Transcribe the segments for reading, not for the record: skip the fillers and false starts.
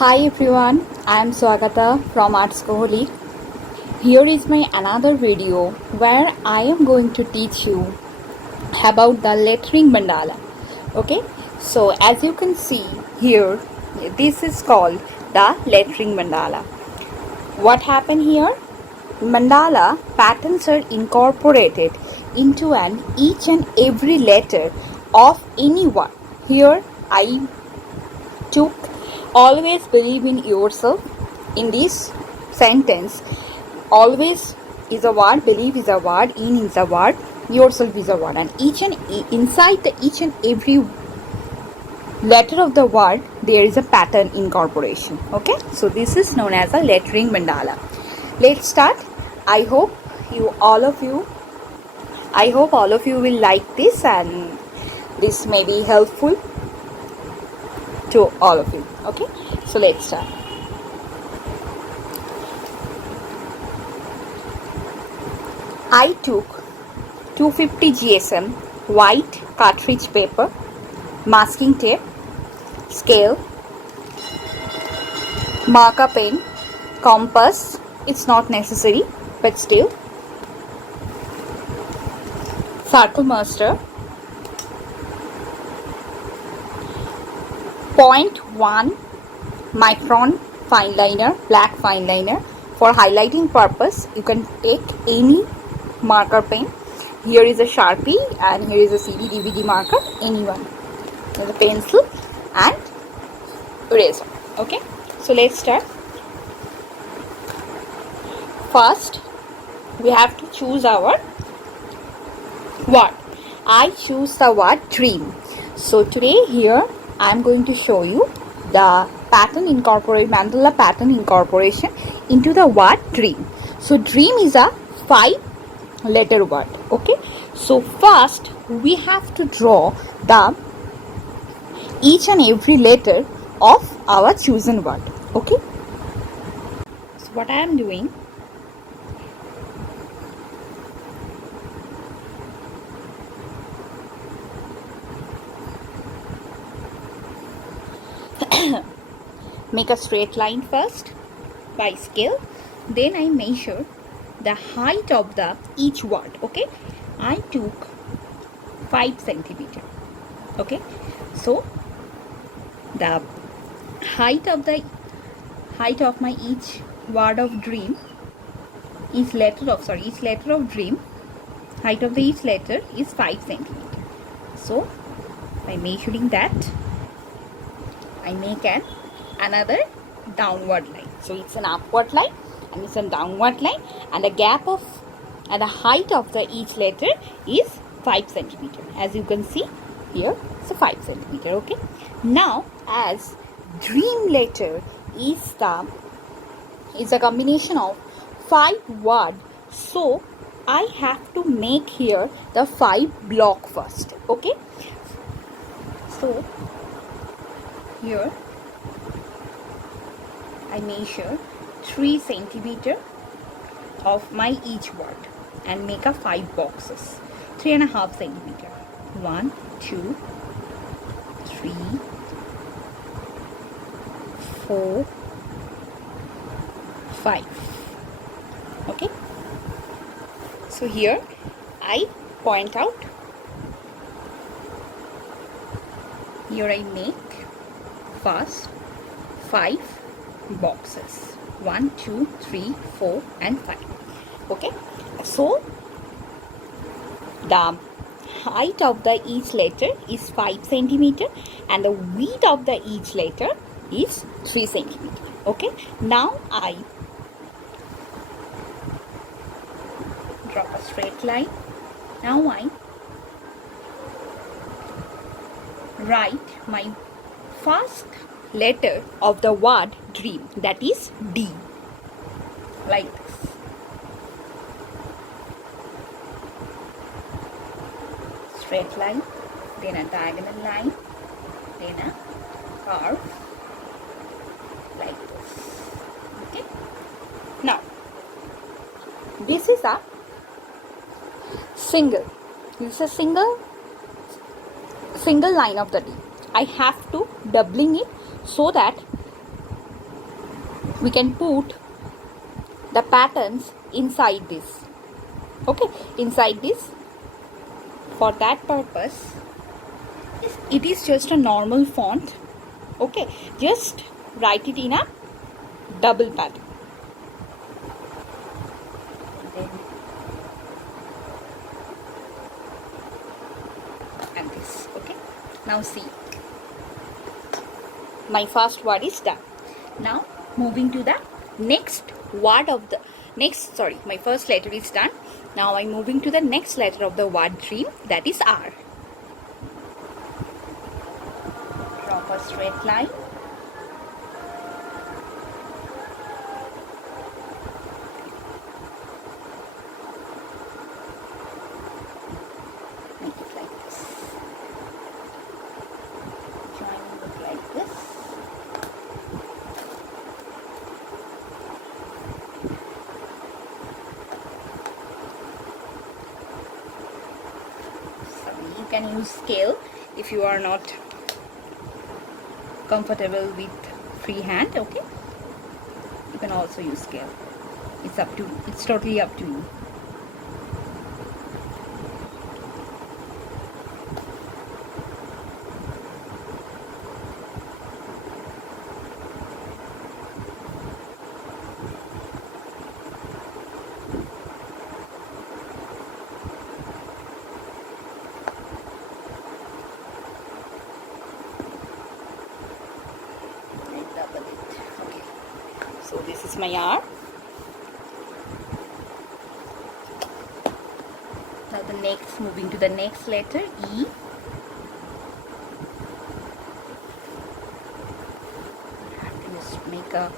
Hi everyone, I am Swagata from Arts Koholi. Here is my another video where I am going to teach you about the lettering mandala. Okay, so as you can see here, this is called the lettering mandala. What happened here? Mandala patterns are incorporated into an each and every letter of any word. Here I took always believe in yourself. In this sentence, always is a word, believe is a word, in is a word, yourself is a word, and inside the each and every letter of the word there is a pattern incorporation. Okay, so this is known as a lettering mandala. Let's start. I hope all of you will like this, and this may be helpful to all of you. Okay, so let's start. I took 250 GSM white cartridge paper, masking tape, scale, marker pen, compass, it's not necessary but still, circle master, 0.1 micron fineliner, black fineliner. For highlighting purpose you can take any marker pen. Here is a Sharpie and here is a CD DVD marker, anyone. There's a pencil and eraser. Okay, so let's start. First we have to choose our word. I choose the word dream. So today here I am going to show you the mandala pattern incorporation into the word dream. So dream is a 5-letter word. Okay, so first we have to draw the each and every letter of our chosen word. Okay, so what I am doing, make a straight line first by scale, then I measure the height of the each word. Okay, I took 5 centimeter. Okay, so the height of my each word of dream, each letter of dream, height of the each letter is 5 centimeter. So by measuring that I make another downward line. So it's an upward line and it's a downward line, and the gap of and the height of the each letter is 5 centimeter. As you can see here, it's a 5 centimeter. Okay, now as dream letter is a combination of 5 words, so I have to make here the 5 block first. Okay, so here I measure 3 centimeter of my each word and make a 5 boxes. 3.5 centimeter. 1, 2, 3, 4, 5. Okay. So here I point out. Here I make first 5 boxes. 1, 2, 3, 4 and 5. Okay, so the height of the each letter is 5 centimeter and the width of the each letter is 3 centimeter. Okay, now I draw a straight line. Now I write my first letter of the word dream, that is D, like this. Straight line, then a diagonal line, then a curve like this. Okay, now this is a single line of the D. I have to doubling it so that we can put the patterns inside this. Okay, inside this. For that purpose, it is just a normal font. Okay, just write it in a double pattern. And this. Okay, now see, my first word is done. Now moving to the next word of the my first letter is done. Now I'm moving to the next letter of the word dream, that is R. Drop a straight line. Make it like this. Joining it like this. You can use scale if you are not comfortable with freehand. Okay, you can also use scale. It's totally up to you. Okay, so this is my R. Now moving to the next letter, E. I have to just make a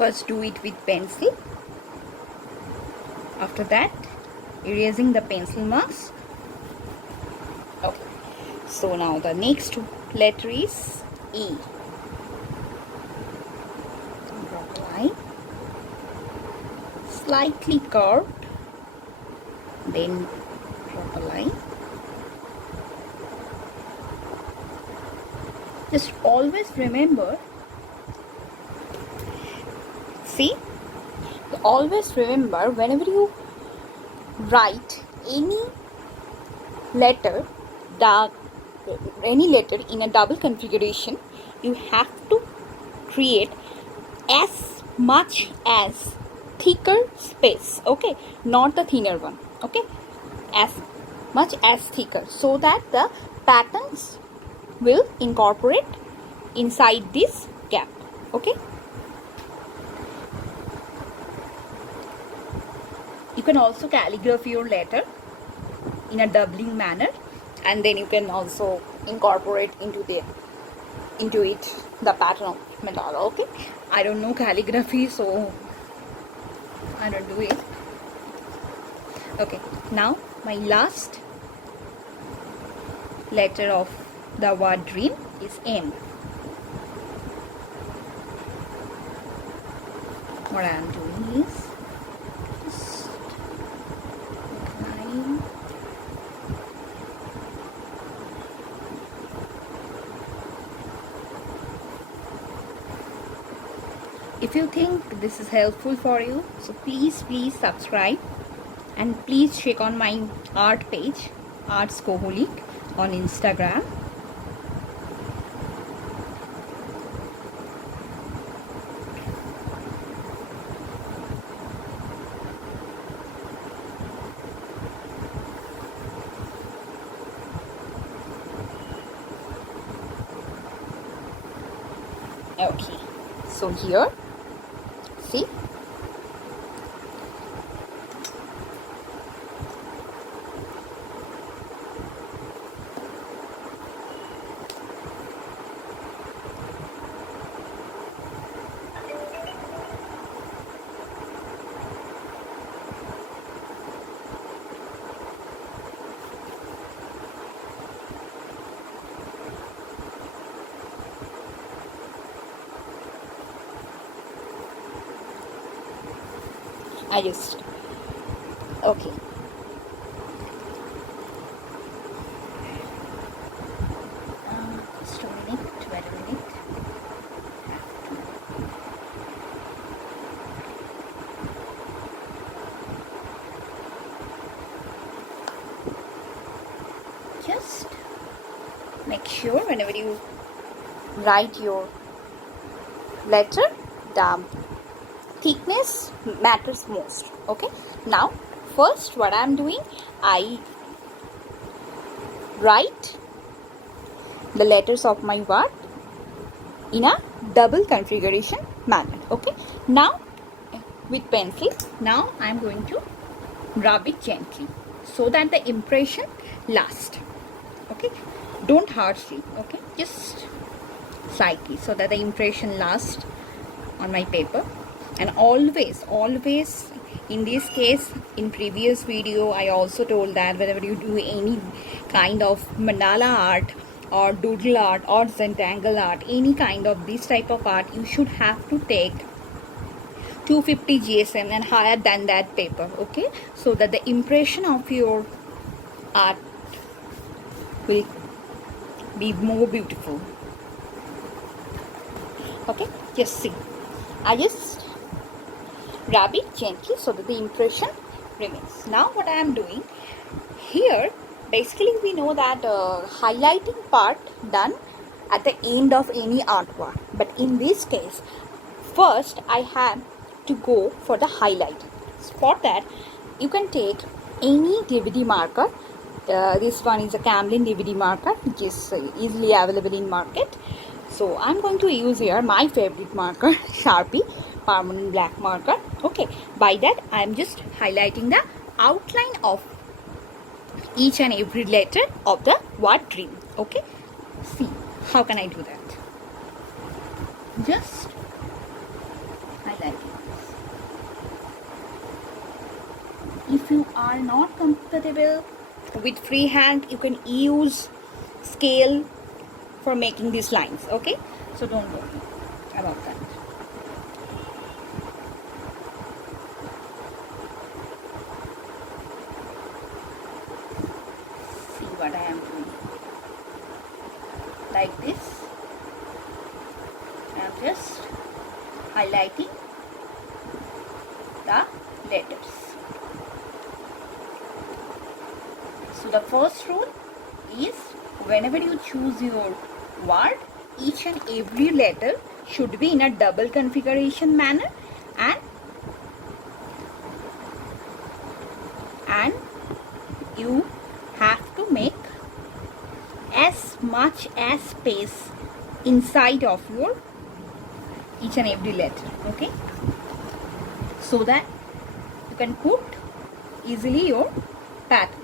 first do it with pencil. After that, erasing the pencil marks. Okay, so now the next letter is E. Draw a line, slightly curved, then drop a line. Just always remember, always remember, whenever you write any letter in a double configuration, you have to create as much as thicker space. Okay, not the thinner one. Okay, as much as thicker, so that the patterns will incorporate inside this gap. Okay, you can also calligraph your letter in a doubling manner, and then you can also incorporate into it the pattern of mandala. Okay, I don't know calligraphy, so I don't do it. Okay, now my last letter of the word dream is M. What I am doing is just line. If you think this is helpful for you, so please subscribe, and please check on my art page, Arts Koholic, on Instagram. Okay, so here, see, I just, okay. Just a minute, wait a minute. Just make sure whenever you write your letter, the thickness matters most. Okay, now first what I'm doing, I write the letters of my word in a double configuration manner. Okay, now with pencil, now I'm going to rub it gently so that the impression lasts. Okay, don't harshly, okay, just slightly so that the impression lasts on my paper. And always in this case, in previous video I also told that whenever you do any kind of mandala art or doodle art or rectangle art, any kind of this type of art, you should have to take 250 GSM and higher than that paper. Okay, so that the impression of your art will be more beautiful. Okay, just see, I just rub it gently so that the impression remains. Now what I am doing here, basically we know that highlighting part done at the end of any artwork, but in this case first I have to go for the highlight. For that you can take any DVD marker. This one is a Camlin DVD marker which is easily available in market. So I'm going to use here my favorite marker, Sharpie permanent black marker. Okay, by that I'm just highlighting the outline of each and every letter of the word dream. Okay, see how can I do that? Just highlighting. If you are not comfortable with freehand, you can use scale for making these lines. Okay, so don't worry about that. See what I am doing. Like this, I am just highlighting the letters. So the first rule is, whenever you choose your word, each and every letter should be in a double configuration manner, and you have to make as much as space inside of your each and every letter. Okay, so that you can put easily your patterns.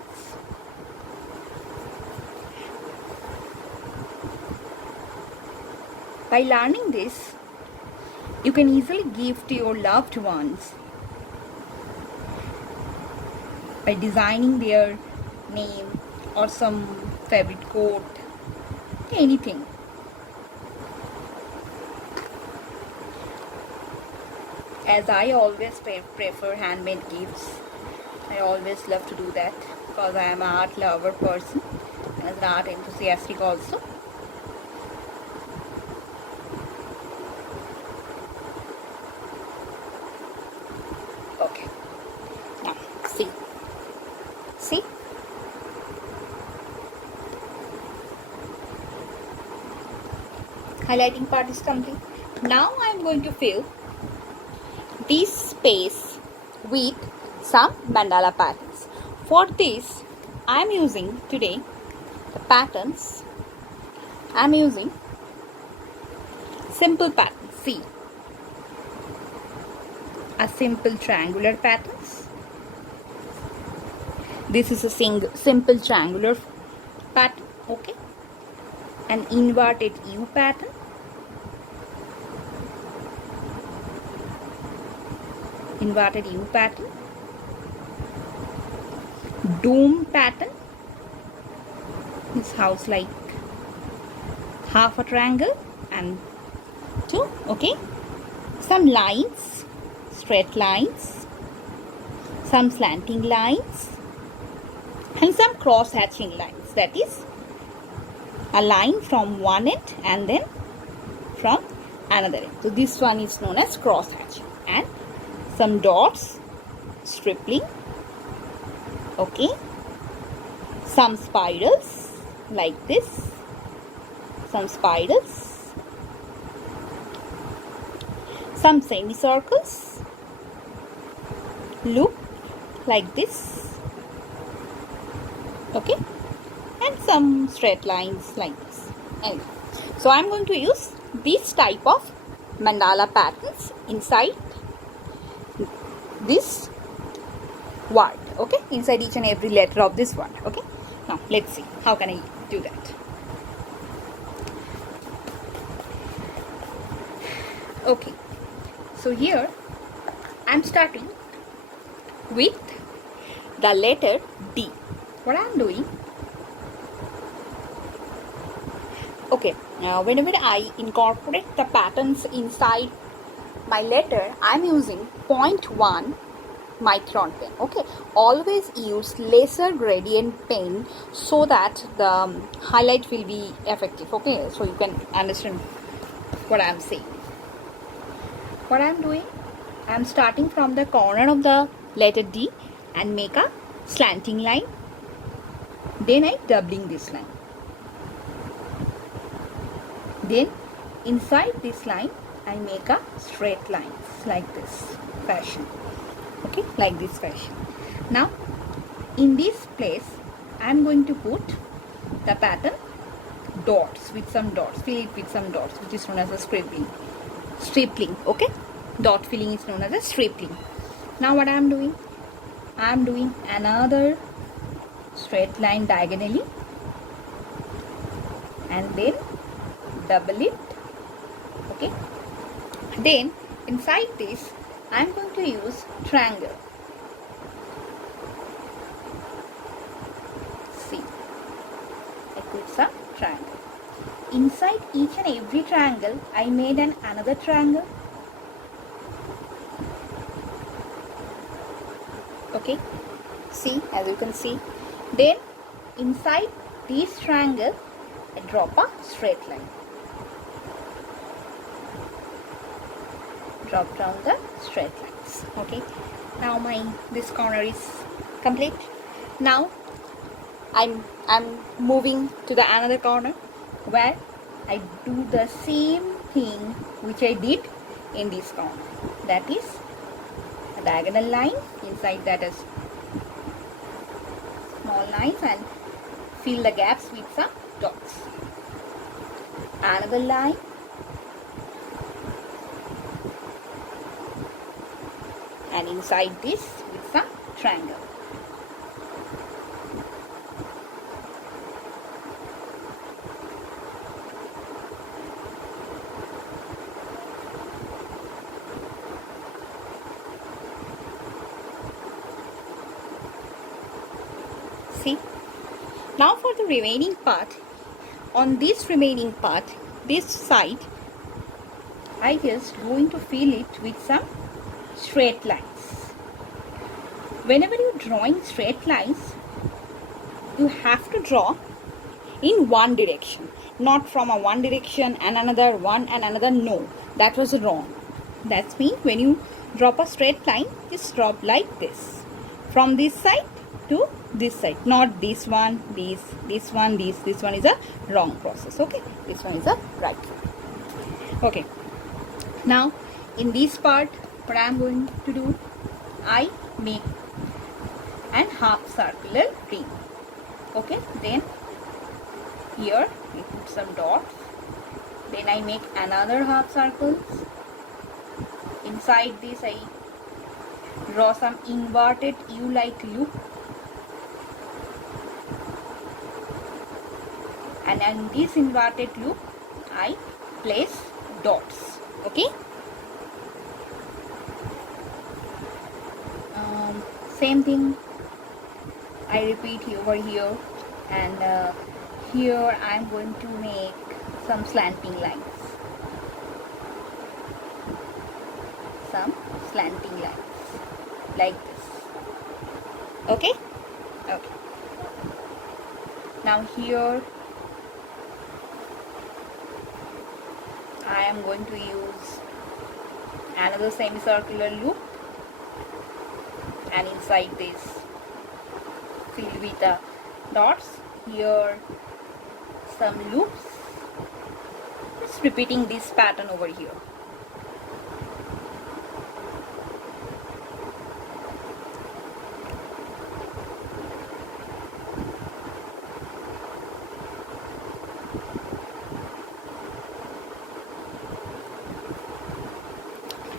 By learning this, you can easily give to your loved ones by designing their name or some favorite quote, anything. As I always prefer handmade gifts, I always love to do that because I am an art lover person, as an art enthusiastic also. Okay, now see, highlighting part is complete. Now I am going to fill this space with some mandala patterns. For this, I am using today the patterns. I am using simple patterns. See, a simple triangular patterns. This is a simple triangular pattern. Okay, an inverted U pattern. Inverted U pattern, dome pattern. This house like half a triangle and two. Okay, some lines, straight lines, some slanting lines, and some cross hatching lines, that is a line from one end and then from another end. So this one is known as cross hatching, and some dots, stripling, okay, some spirals like this, some spirals, some semicircles, loop like this, okay, and some straight lines like this. Anyway, so I am going to use this type of mandala patterns inside this word, okay, inside each and every letter of this word, okay. Now let's see how can I do that. Okay, so here I am starting with the letter D. What I am doing, okay, whenever I incorporate the patterns inside my letter, I am using 0.1 micron pen, okay. Always use lesser gradient pen so that the highlight will be effective, okay. So you can understand what I am saying. What I am doing, I am starting from the corner of the letter D and make a slanting line. Then I doubling this line. Then inside this line I make a straight line like this fashion, okay, like this fashion. Now in this place I am going to put the pattern dots with some dots, fill it with some dots, which is known as a stripling, okay. Dot filling is known as a stripling. Now what I am doing, I am doing another straight line diagonally and then double it, okay. Then inside this I am going to use triangle. See, I put some triangle. Inside each and every triangle I made another triangle, okay. See, as you can see. Then inside this triangle I drop a straight line, drop down the straight lines, okay. Now this corner is complete. Now I'm moving to the another corner where I do the same thing which I did in this corner, that is a diagonal line, inside that is small lines, and fill the gaps with some dots. Another line, and inside this with some triangle. See, now for the remaining part, on this remaining part, this side, I just going to fill it with some straight lines. Whenever you drawing straight lines, you have to draw in one direction, not from a one direction and another one and another. No, that was wrong. That's mean when you drop a straight line, just drop like this, from this side to this side, not this one, this one is a wrong process, okay. This one is a right one, okay. Now in this part, what I am going to do, I make an half circular ring, okay. Then here I put some dots, then I make another half circles. Inside this I draw some inverted U-like loop, and in this inverted loop I place dots, okay. Same thing I repeat over here, and here I am going to make some slanting lines, like this. Okay? Okay. Now here I am going to use another semicircular loop, and inside this filled with the dots. Here some loops. Just repeating this pattern over here.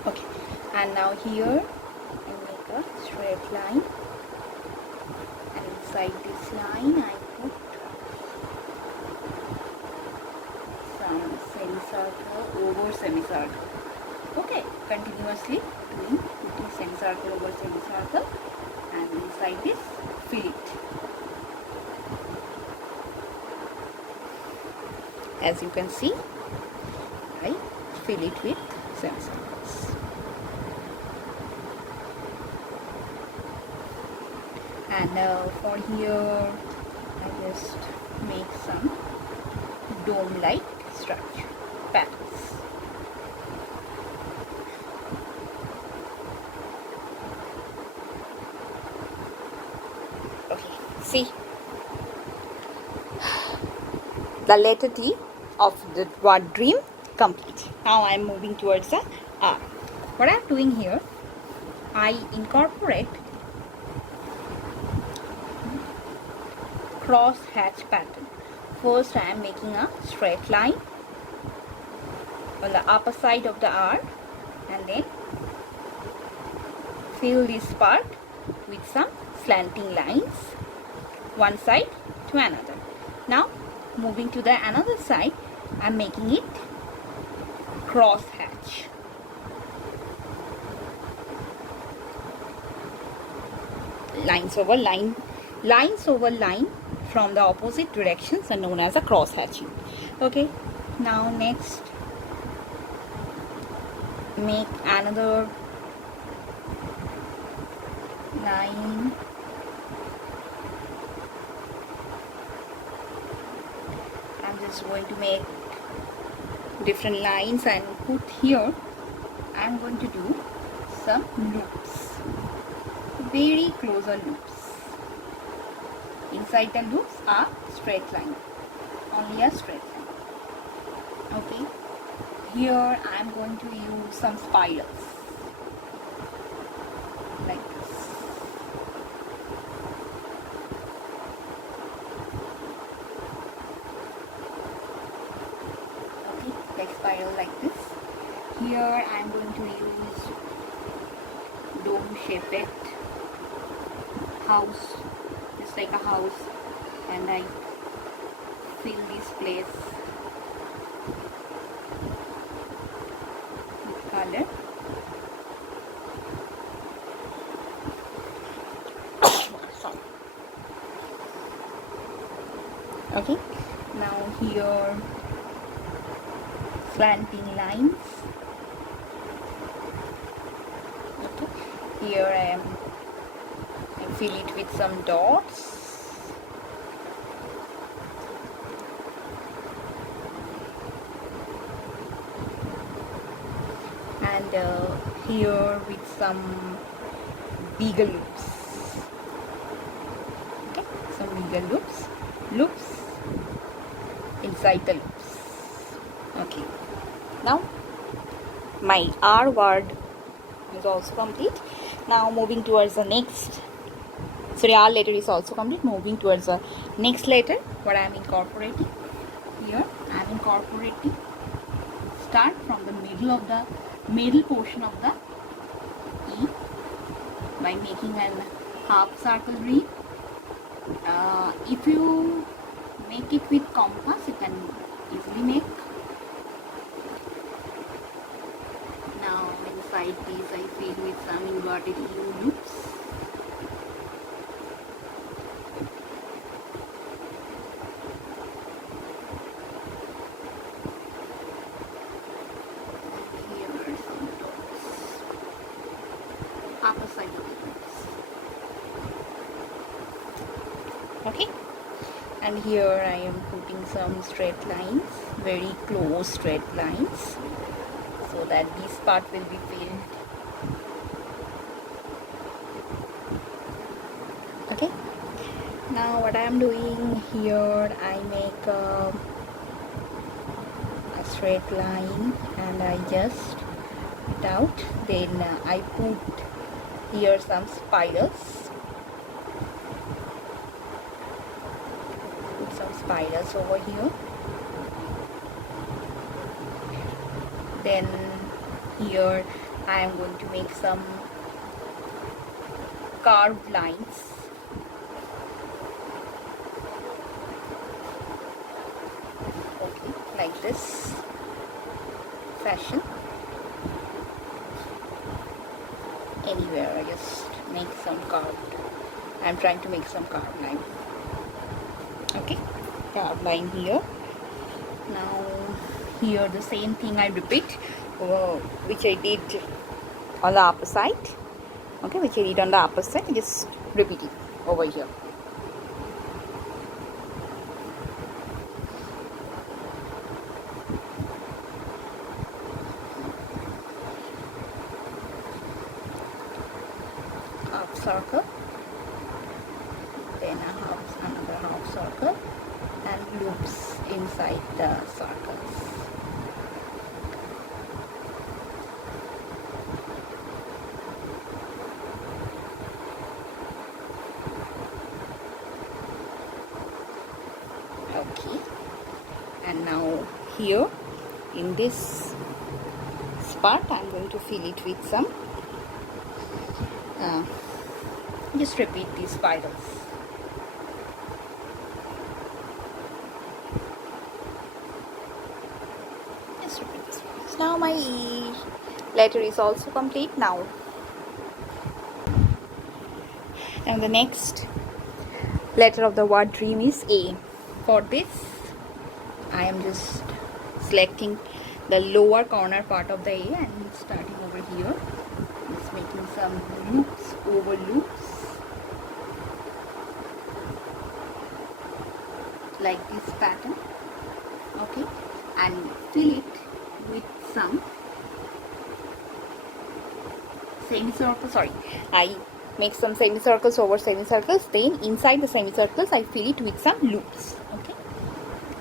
Okay, and now here I make a straight line, and inside this line I put some semicircle over semicircle. Okay, continuously putting semicircle over semicircle, and inside this fill it. As you can see, I fill it with semicircles. And for here I just make some dome-like structure patterns. Okay, see, the letter T of the word dream complete. Now I am moving towards the R. What I am doing here, I incorporate cross hatch pattern. First I am making a straight line on the upper side of the R, and then fill this part with some slanting lines one side to another. Now moving to the another side, I am making it cross hatch. Lines over line, lines over line from the opposite directions are known as a cross hatching. Okay, now next make another line. I'm just going to make different lines and put here. I'm going to do some loops, very closer loops. Inside the loops are straight line, only a straight line. Okay, here I am going to use some spirals like this. Okay, like spiral like this. Here I am going to use dome shaped house, just like a house, and I fill this place with color. Sorry. Okay, now here slanting lines. Okay, here I fill it with some dots. And here with some bigger loops. Okay, some bigger loops inside the loops. Okay, now my R word is also complete. Now moving towards the next, sorry, R letter is also complete. Moving towards the next letter, what I am incorporating here, I am incorporating, start from the middle portion of the E by making an half circle dream. If you make it with compass, you can easily make. Now inside these I fill with some inverted U loops. Here are some dots. Upper side of the loops. Okay, and here I am putting some straight lines, very close straight lines, so that this part will be filled. Okay, now what I am doing here, I make a straight line and I just it out, then I put here some spirals, put some spirals over here, then here I am going to make some carved lines. Okay, like this fashion. Anywhere I just make some carved. I'm trying to make some carved line. Okay, carved line here. Now here the same thing I repeat, which I did on the upper side. Okay, which I did on the upper side. I just repeat it over here. Half circle, then another half circle, and loops inside the circles. Okay, and now here in this part I'm going to fill it with some just repeat these spirals. Just repeat these spirals. Now my letter is also complete now. And the next letter of the word dream is A. For this I am just selecting the lower corner part of the A and starting over here, just making some loops over loops like this pattern. Okay, and fill it with some semicircles. I make some semicircles over semicircles, then inside the semicircles I fill it with some loops. Okay,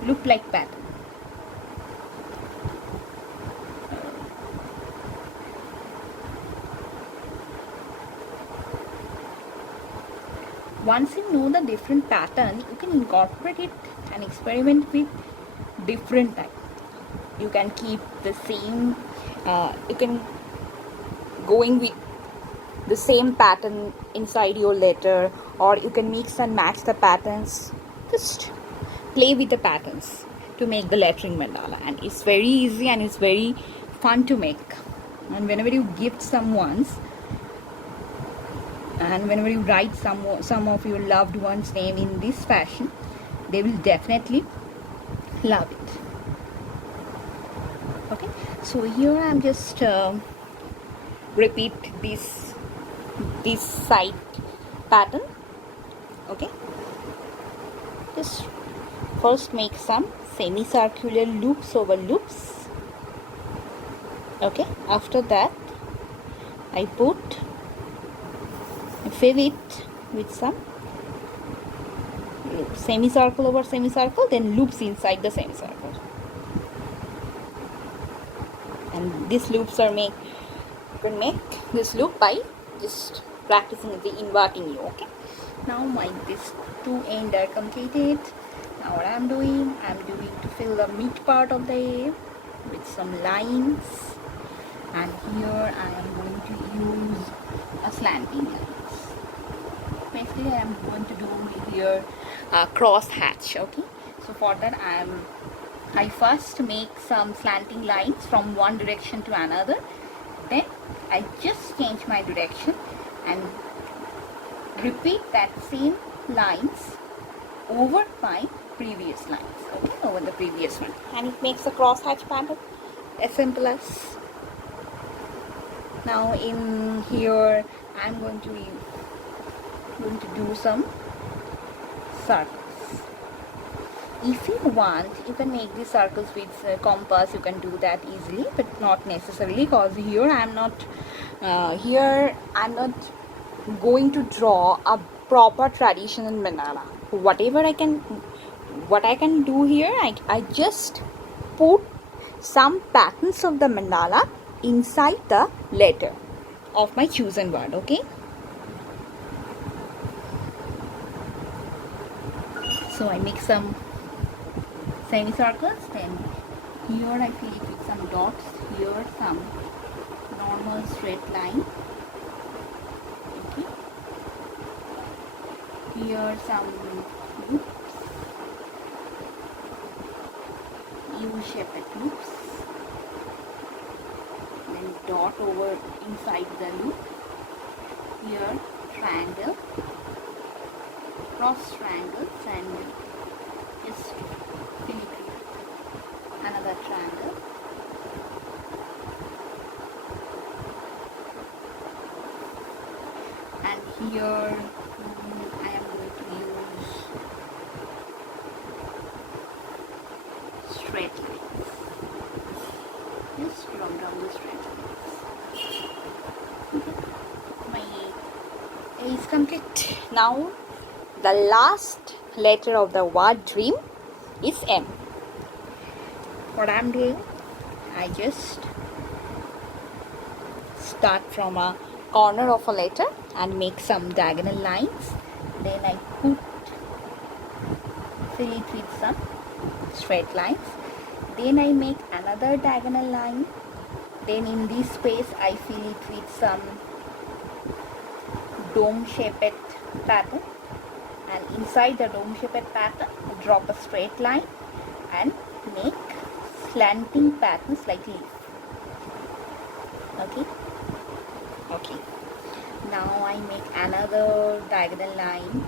loop like pattern. Once you know the different pattern, you can incorporate it and experiment with different type. You can keep the same, you can going with the same pattern inside your letter, or you can mix and match the patterns. Just play with the patterns to make the lettering mandala, and it's very easy and it's very fun to make. And whenever you gift someone's, and whenever you write some of your loved one's name in this fashion, they will definitely love it. Okay, so here I'm just repeat this side pattern. Okay, just first make some semicircular loops over loops. Okay, after that I fill it with some loops, semicircle over semicircle, then loops inside the semicircle. And these loops are you can make this loop by just practicing the inverting U. Okay, now these two ends are completed. Now what I'm doing to fill the mid part of the A with some lines, and here I am going to use a slanting line. Basically I am going to do here a cross hatch. Okay, so for that I first make some slanting lines from one direction to another, then I just change my direction and repeat that same lines over my previous lines. Okay, over the previous one, and it makes a cross hatch pattern as simple as. Now in here I'm going to do some circles. If you want, you can make these circles with compass. You can do that easily, but not necessarily, because here I'm not going to draw a proper traditional mandala. What I can do here, I just put some patterns of the mandala inside the letter of my chosen word. Okay, so I make some semicircles, then here I fill it with some dots, here some normal straight line, okay, here some loops, U-shaped loops, then dot over inside the loop, here triangle, cross triangles, and just fill it with another triangle. And here I am going to use straight lines. Just run down the straight lines. Okay. My A is complete. Now the last letter of the word dream is M. What I am doing, I just start from a corner of a letter and make some diagonal lines. Then I fill it with some straight lines. Then I make another diagonal line. Then in this space I fill it with some dome shaped pattern. And inside the dome shaped pattern, I drop a straight line and make slanting patterns like leaf. Okay. Now I make another diagonal line,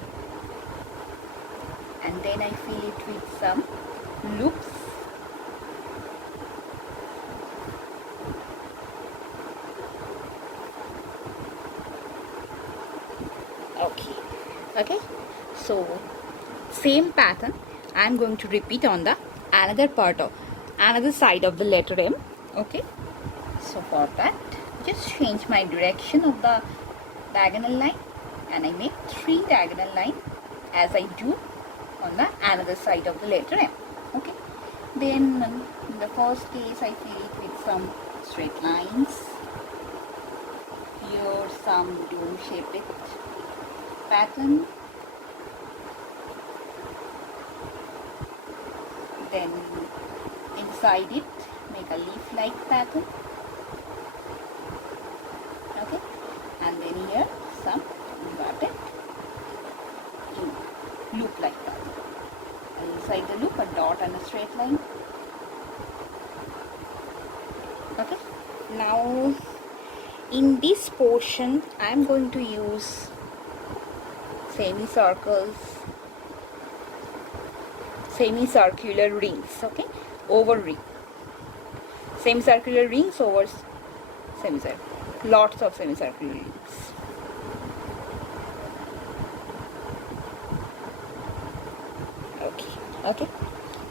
and then I fill it with some loops. Okay. So same pattern I am going to repeat on the another side of the letter M. Okay. So for that, just change my direction of the diagonal line, and I make 3 diagonal lines as I do on the another side of the letter M. Okay. Then in the first case I fill it with some straight lines. Here some dome shaped pattern. Then inside it make a leaf like pattern. Okay, and then here some inverted loop like pattern, and inside the loop a dot and a straight line. Okay, now in this portion I am going to use semicircular rings. Okay, over ring, semicircular rings over semicircle, lots of semicircular rings. Okay,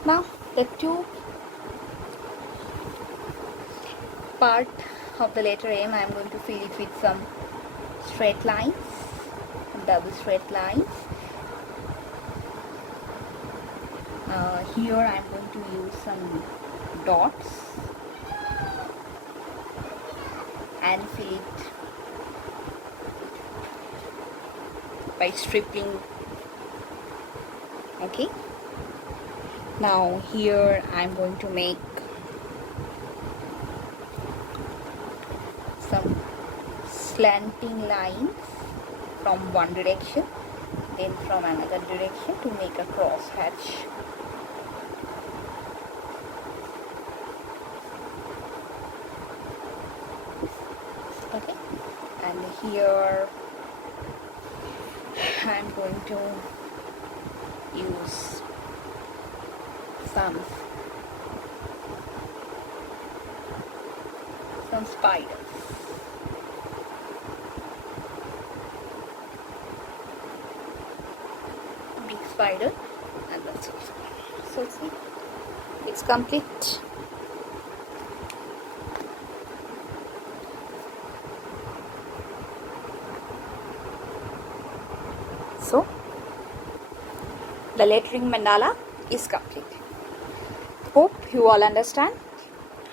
now the two part of the letter M, I am going to fill it with some straight lines, double straight lines. Here I am going to use some dots and fill it by stripping. Okay, now here I am going to make some slanting lines from one direction, then from another direction to make a cross hatch. Okay, and here I am going to use some spiders. Big spider, and that's it. So see, it's complete. So the lettering mandala is complete. Hope you all understand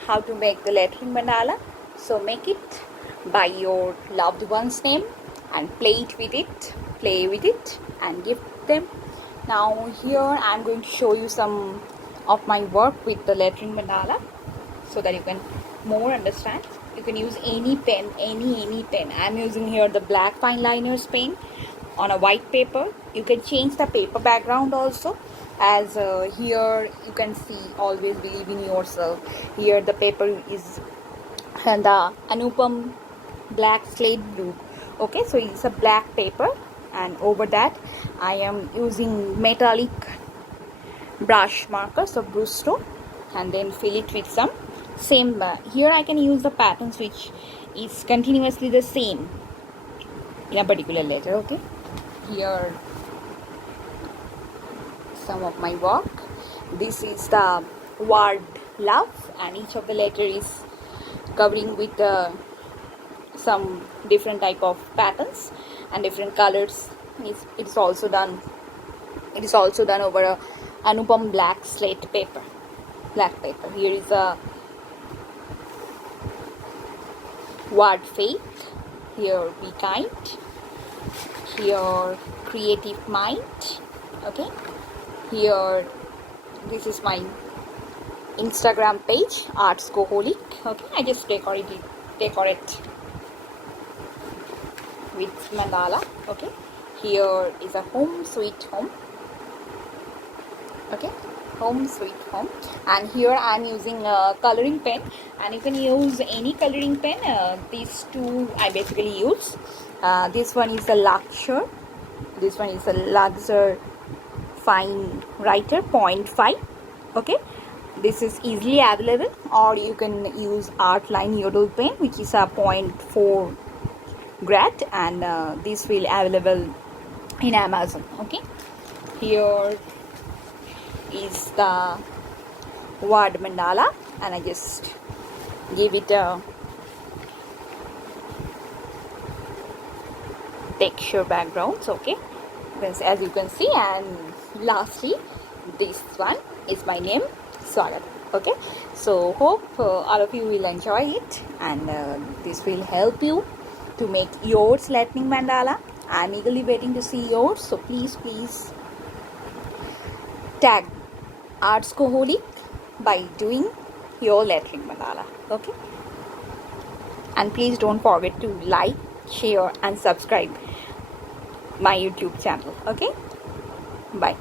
how to make the lettering mandala. So make it by your loved one's name and play with it and give them. Now here I am going to show you some of my work with the lettering mandala so that you can more understand. You can use any pen, any pen. I am using here the black Fineliner's pen on a white paper. You can change the paper background also, as here you can see, always believe in yourself. Here the paper is the Anupam black slate blue. Okay, so it's a black paper, and over that I am using metallic brush marker, so Brusto, and then fill it with some same here I can use the patterns which is continuously the same in a particular letter. Okay, here some of my work. This is the word love, and each of the letter is covering with some different type of patterns and different colors. It's also done over a Anupam black slate paper, Here is a word faith, here be kind, here creative mind. Okay, here this is my Instagram page, Artscoholic. Okay, I just decorate with mandala. Okay, here is a home sweet home. Okay, home sweet home, and here I am using a coloring pen, and you can use any coloring pen. These two I basically use. This one is a Luxor. This one is a Luxor Fine Writer 0.5. Okay, this is easily available, or you can use Artline Yodel pen, which is a 0.4 grad, and this will available in Amazon. Okay, here is the word mandala, and I just give it a texture backgrounds. Okay, as you can see, and lastly this one is my name, Swagat. Okay, so hope all of you will enjoy it, and this will help you to make yours lettering mandala. I'm eagerly waiting to see yours, so please tag Artscoholic by doing your lettering mandala. Okay, and please don't forget to like, share and subscribe my YouTube channel. Okay, bye.